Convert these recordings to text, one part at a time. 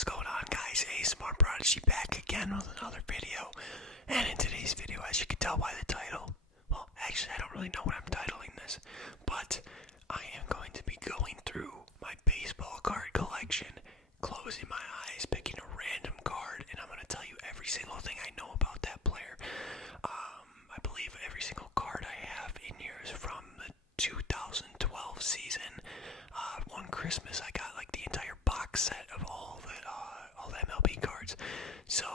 What's going on, guys? Smart Prodigy back again with another video. And in today's video, as you can tell by the title, well, actually I don't really know what I'm titling this, but I am going to be going through my baseball card collection, closing my eyes, picking a random card, and I'm going to tell you every single thing I know about that player. I believe every single card I have in here is from the 2012 season. One Christmas I got like the entire box set of all the MLB cards. So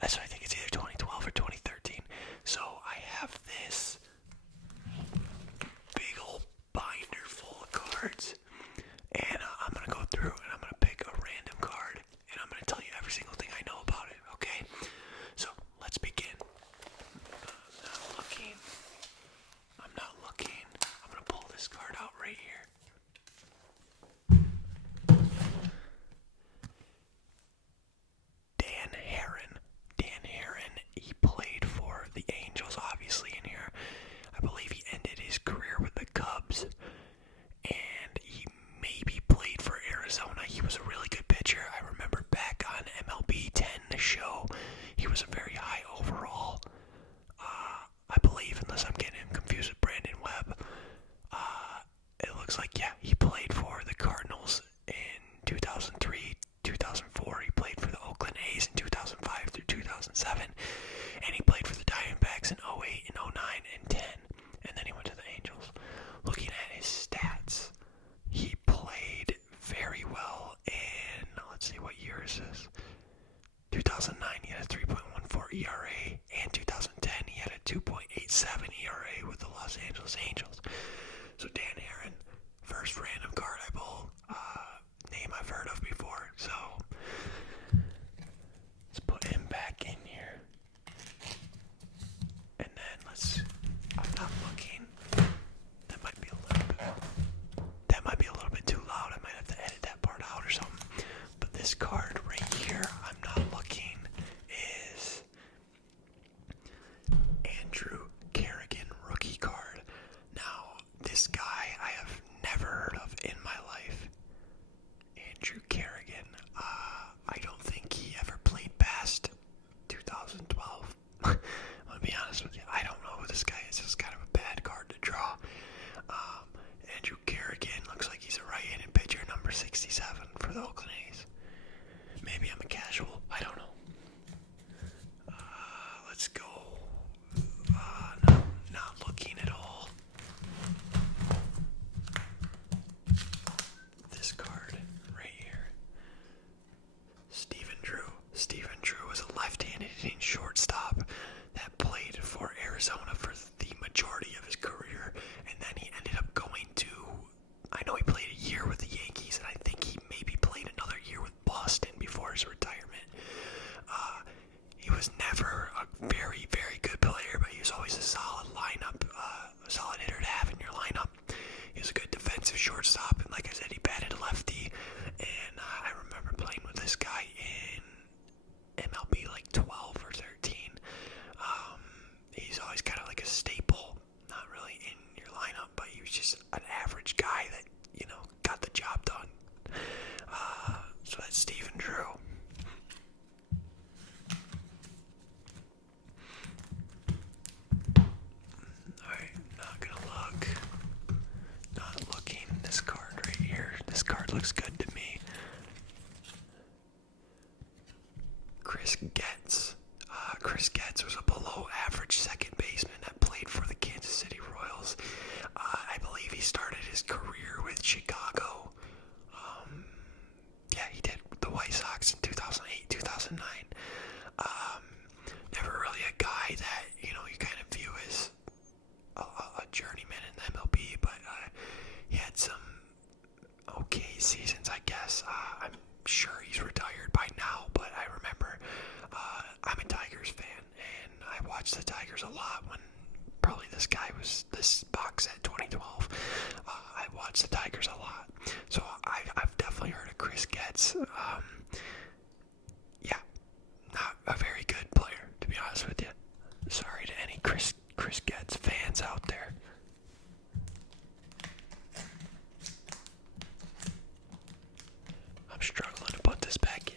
that's why I think it's either 2012 or 2013. So I have this big old binder full of cards, and I'm gonna go through and I'm gonna pick a random card, and I'm gonna tell you every single thing I know about it. Okay? So let's begin. I'm not looking. I'm gonna pull this card out right here. Dan Heron, he played for the Angels, obviously, in here. I believe he ended his career with the Cubs, and he maybe played for Arizona. He was a really good pitcher. I remember back on MLB 10, the show, he was a very high overall. I believe, unless I'm getting him confused with Brandon Webb. It looks like, yeah, he played for the Cardinals in 2003, 2004. He played for the Oakland A's in 2005 through 2007. And he played for the Diamondbacks in 08 and 09 and 10. And then he went to the Angels. Looking at his stats, he played very well in, let's see, what year is this? 2009, he had a 3.14 ERA. And 2010, he had a 2.87 ERA with the Los Angeles Angels. So Dan Heron, first random card I pulled, name I've heard of before. So let's put him back in here. And then I'm not looking. That might be a little bit too loud. I might have to edit that part out or something. But this card right here, I'm not looking, is Andrew Kerrigan rookie card. Now, this guy I have never heard of in my life. Andrew Kerrigan. I don't think he ever played past 2012. I'm gonna be honest with you. I don't know who this guy is. It's kind of a bad card to draw. Andrew Kerrigan looks like he's a right-handed pitcher, number 67 for the Oakland A's. Maybe I'm a casual. I don't know. Let's go. No, not looking at all. This card right here. Stephen Drew was a left-handed hitting shortstop that played for Arizona for the majority of his career, and then he ended up going to, I know he played a year with the Yankees, and I think he maybe played another year with Boston before his retirement. He was never a very, very good player, but he was always a solid lineup, a solid hitter to have in your lineup. He was a good defensive shortstop, and like I said, he batted lefty, and I remember playing with this guy in MLB like 12 or 13. He's always kind of like a staple, not really in your lineup, but he was just an average guy that, got the job done. So that's Stephen Drew. Alright, not gonna look. Not looking. This card right here. This card looks good to me. Chris Getz. Chris Getz was a below-average second baseman that played for the Kansas City Royals. I believe he started his career with Chicago. Yeah, he did with the White Sox in 2008, 2009. Never really a guy that, you kind of view as a journeyman in the MLB, but he had some okay seasons, I guess. I'm sure he's retired by now, but I remember I'm a Tigers fan, and I watched the Tigers a lot when probably this box set 2012. I watched the Tigers a lot, so I've definitely heard of Chris Getz. Yeah, not a very good player, to be honest with you. Sorry to any Chris Getz fans out there. I'm struggling to put this back in.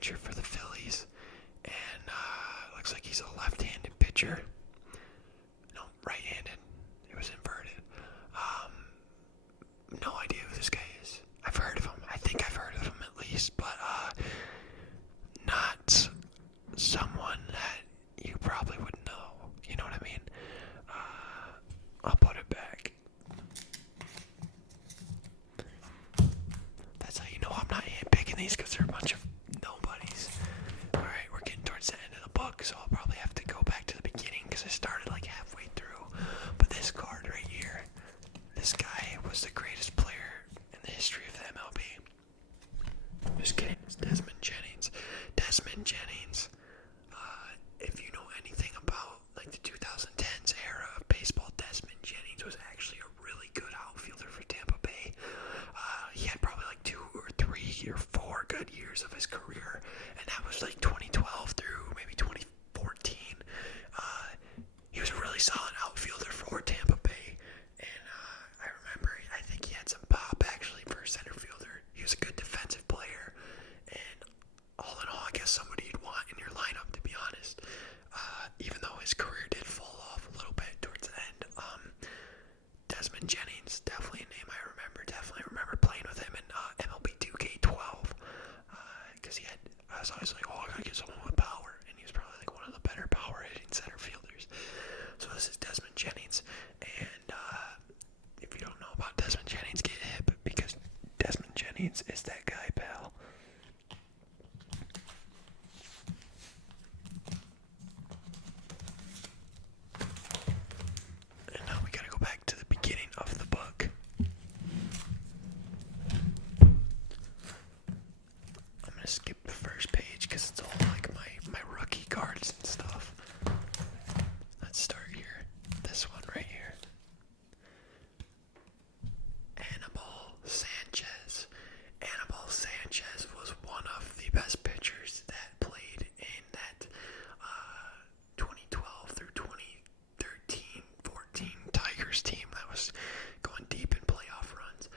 pitcher for the Phillies, and looks like he's a left-handed pitcher. No, right-handed. It was inverted. No idea who this guy is. I've heard of him. I think I've heard of him at least, but not someone that you probably would know. You know what I mean? I'll put it back. That's how you know I'm not handpicking these, because they're a bunch of nobodies. Alright, we're getting towards the end of the book, so I'll probably have to go back to the beginning because I started like halfway through. But this card right here, this guy was the greatest player in the history of the MLB. Just kidding, it's Desmond Jennings. Desmond Jennings, if you know anything about like the 2010s era of baseball, Desmond Jennings was actually a really good outfielder for Tampa Bay. He had probably like 2 or 3 or 4 good years of his career, and that was like 2012 through maybe 2014. He was a really solid outfielder for Tampa Bay, and I remember, I think he had some pop actually for a center fielder. He was a good defensive player, and all in all, I guess somebody you'd want in your lineup, to be honest. Even though his career did fall off a little bit towards the end. Desmond Jennings, definitely a name I remember. Definitely remember playing with him in MLB 2K12. Because I was always like, oh, I gotta get someone with power. And he was probably like one of the better power hitting center fielders. So this is Desmond Jennings. And if you don't know about Desmond Jennings, get hip, because Desmond Jennings is that guy, pal. And now we gotta go back to the beginning of the book. I'm gonna skip the first page because it's all like my rookie cards and stuff. Let's start here. This one right here. Anibal Sanchez. Anibal Sanchez was one of the best pitchers that played in that 2012 through 2013, 14 Tigers team that was going deep in playoff runs.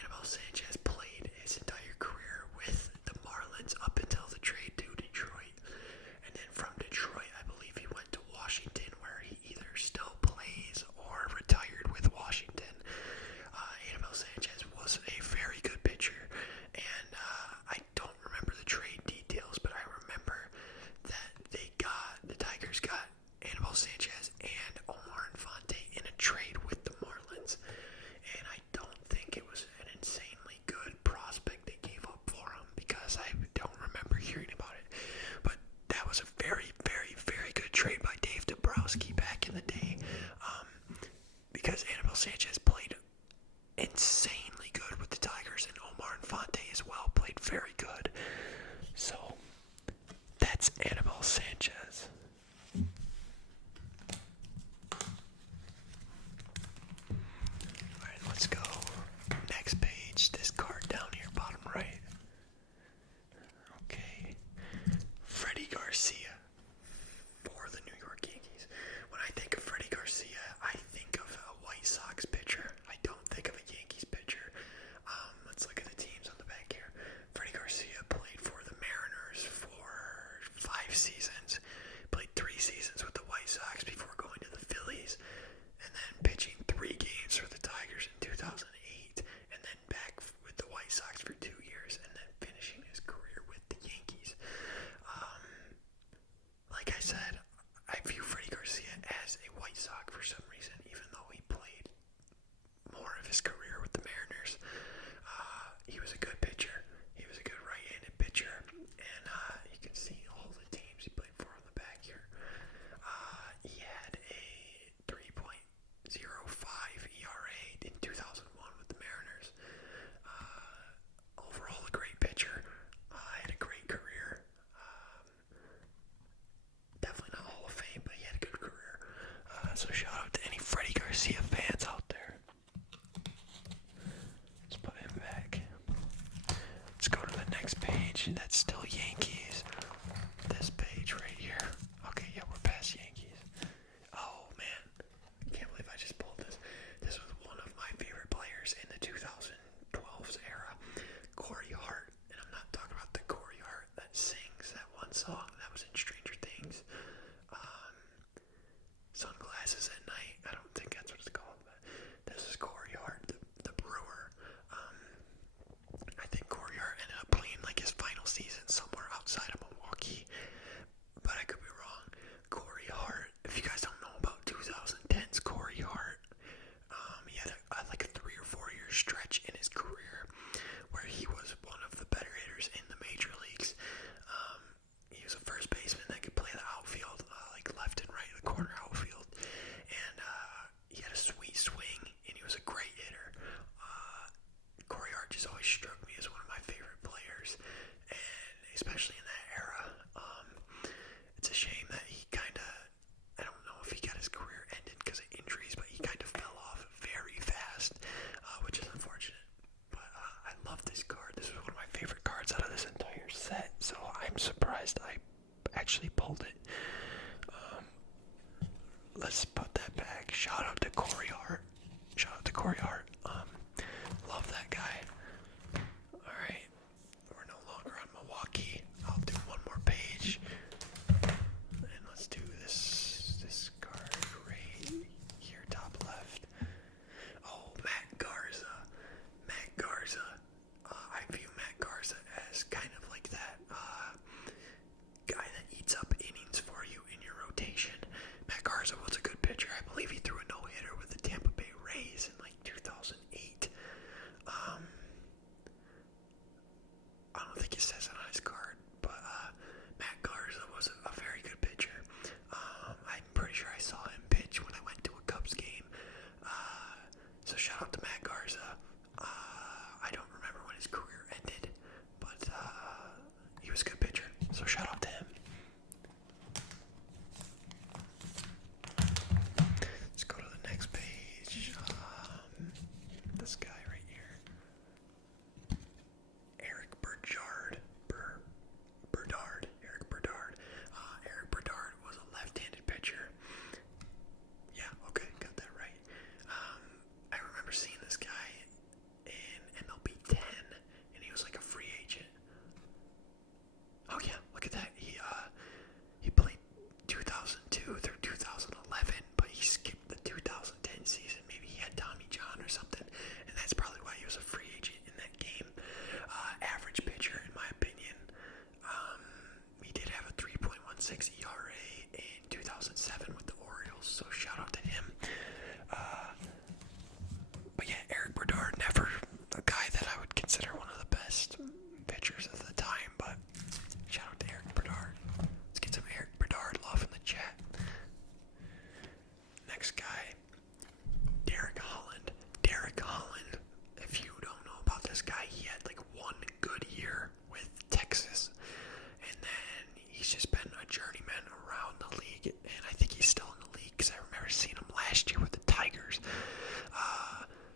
Anibal Sanchez played his entire career with the Marlins up until the trade to Detroit. I'm surprised I actually pulled it. Let's put that back. Shout out to Corey Hart. Love that guy. Alright. We're no longer on Milwaukee. I'll do one more page. And let's do this card right here, top left. Oh, Matt Garza. I view Matt Garza as kind of like that guy that eats up innings for you in your rotation. Matt Garza was a good pitcher. I believe he threw a no-hitter with the Tampa Bay Rays in like 2008. I don't think it says it on his card, but Matt Garza was a very good pitcher. I'm pretty sure I saw him pitch when I went to a Cubs game. So shout out to Matt Garza. I don't remember when his career ended, but he was a good pitcher. So shout out to him. Let's go to the next page. This guy right here. Eric Bedard. Eric Bedard was a left-handed pitcher. Yeah, okay, got that right. I remember seeing this guy in MLB 10, and he was like a free agent. Oh yeah, look at that. He played 2002 through 2011, but he skipped the 2010 season. Maybe he had Tommy John or something, and that's probably why he was a free agent in that game. Average pitcher, in my opinion. He did have a 3.16 ERA in 2007 with the Orioles, so shout out to him. But yeah, Eric Bedard, never a guy that I would consider one of the best pitchers of the time, but shout out to Eric Bedard. Let's get some Eric Bedard love in the chat. Next guy, Derek Holland. If you don't know about this guy, he had like one good year with Texas, and then he's just been a journeyman around the league, and I think he's still in the league because I remember seeing him last year with the Tigers.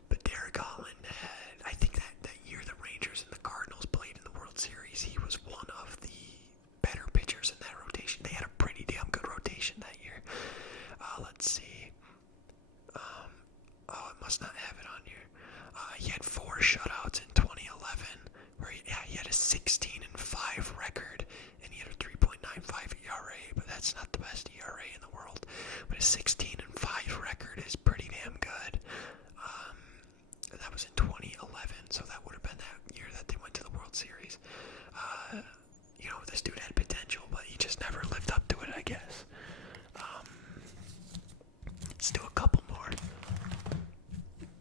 But Derek Holland had, I think that year the Rangers and the Cardinals played in the World Series, he was one of the better pitchers in that rotation. They had a pretty damn good rotation that year. Let's see. It must not have it on here. He had 4 shutouts in 2011, where he had a 16-5 record, and he had a 3.95 ERA, but that's not the best ERA in the world. But a 16-5 record is pretty damn good. And that was in 2011, so that would have been that year that they went to the World Series. This dude had potential, but he just never lived up to it, I guess. Let's do a couple more.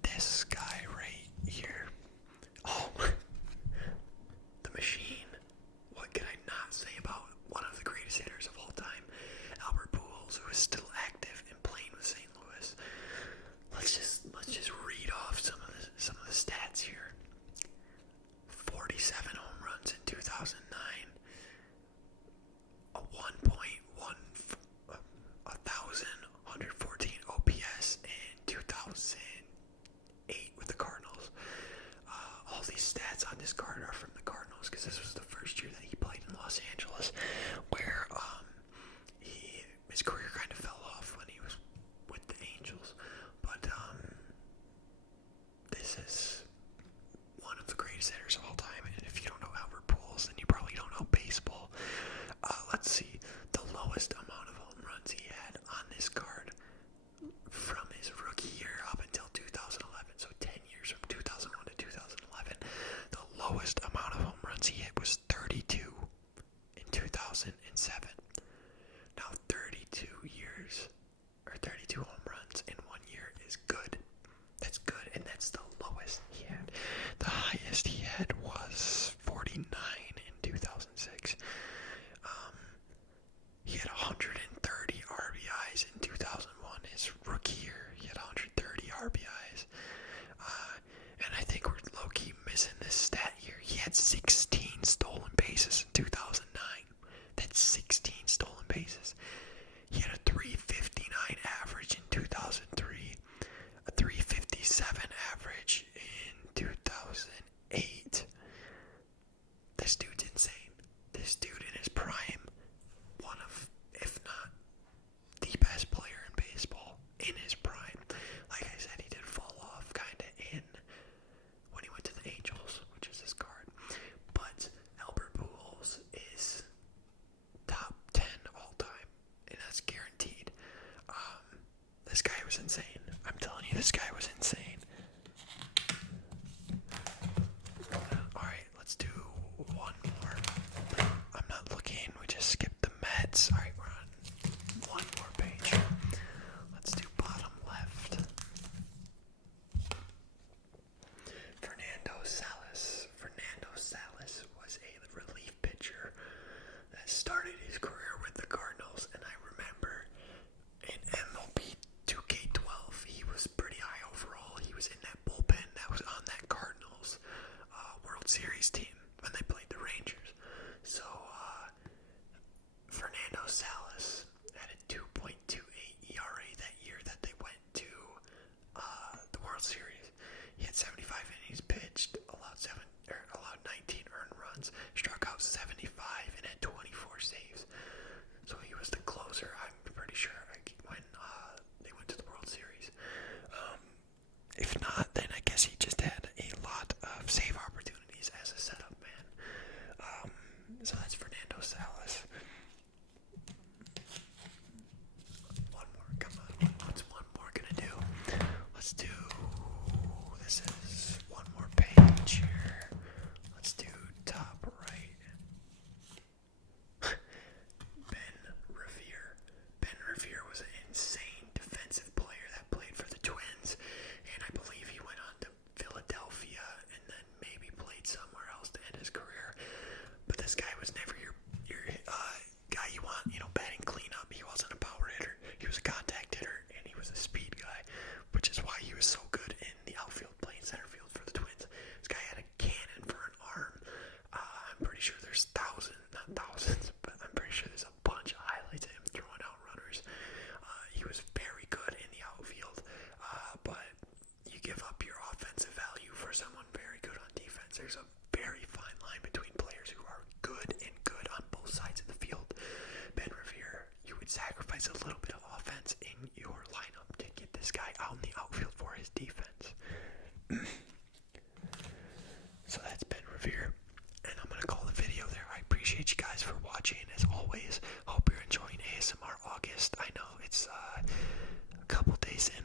This guy right here. Oh, the machine. What can I not say about one of the greatest hitters of all time, Albert Pujols, who is still active and playing with St. Louis. Let's just read off some of the stats here. 47 home runs in 2009. A 1,114 OPS in 2008 with the Cardinals. All these stats on this card are from the Cardinals because this was the first year that he played in Los Angeles, where his career kind of fell off when he was with the Angels. But this is one of the greatest hitters of all time, and if you don't know Albert Pujols, then you probably don't know baseball. Let's see, the lowest amount of home runs he had on this card from his rookie year up until 2011, so 10 years from 2001 to 2011, the lowest amount of home runs he hit was 32 in 2007. Now 32 home runs in 1 year is good. That's good, and that's the lowest he had. The highest he had was 49 in 2006. He had 130 RBIs in 2001. His rookie year, he had 130 RBIs. And I think we're low-key missing this stat here. He had 16 stolen bases in 2009. That's 16 stolen bases. He had a 359 average in 2003, a 357 average in 2008. This dude's insane. This dude in his prime, one of, if not the best player in baseball in his prime. Like I said, he did fall off kind of when he went to the Angels, which is his card. But Albert Pujols is top 10 all time, and that's guaranteed. This guy was insane. I'm telling you, this guy was insane. Alright, let's do one more. I'm not looking, we just skipped the Mets. Alright, we're on one more page. Let's do bottom left. Fernando Salas. Fernando Salas was a relief pitcher that started his career with the Cardinals, and I remember in MLB 2K12, he was pretty high overall. He was in that bullpen that was on that Cardinals World Series team when they played the Rangers. So, Fernando Salas had a 2.28 ERA that year that they went to the World Series. He had 75 innings pitched, allowed 19 earned runs, struck out 75, and had 24 saves. So he was the closer, I'm pretty sure, when they went to the World Series. If not, then I guess he just had a lot of save opportunities as a setup man. So that's Fernando Salas. One more, come on. What's one more gonna do? Let's do, this is one more page here. Let's do top right. Revere. Ben Revere was an insane defensive player that played for the Twins, and I believe he went on to Philadelphia and then maybe played somewhere else to end his career. But this guy was never your guy you want, batting cleanup. He wasn't a power hitter. He was a contact hitter, and he was a speed guy, which is why he was so good in the outfield, playing center field for the Twins. This guy had a cannon for an arm. I'm pretty sure there's not thousands, but I'm pretty sure there's a bunch of highlights of him throwing out runners. He was very good in the outfield, but you give up your offensive value for someone very good on defense. There's a very fine line between players who are good and good on both sides of the field. Ben Revere, you would sacrifice a little bit of offense in your lineup to get this guy out in the outfield for his defense. So that's Ben Revere, and I'm going to call the video there. I appreciate you guys for watching, as always. Hope you're enjoying ASMR August. I know it's a couple days in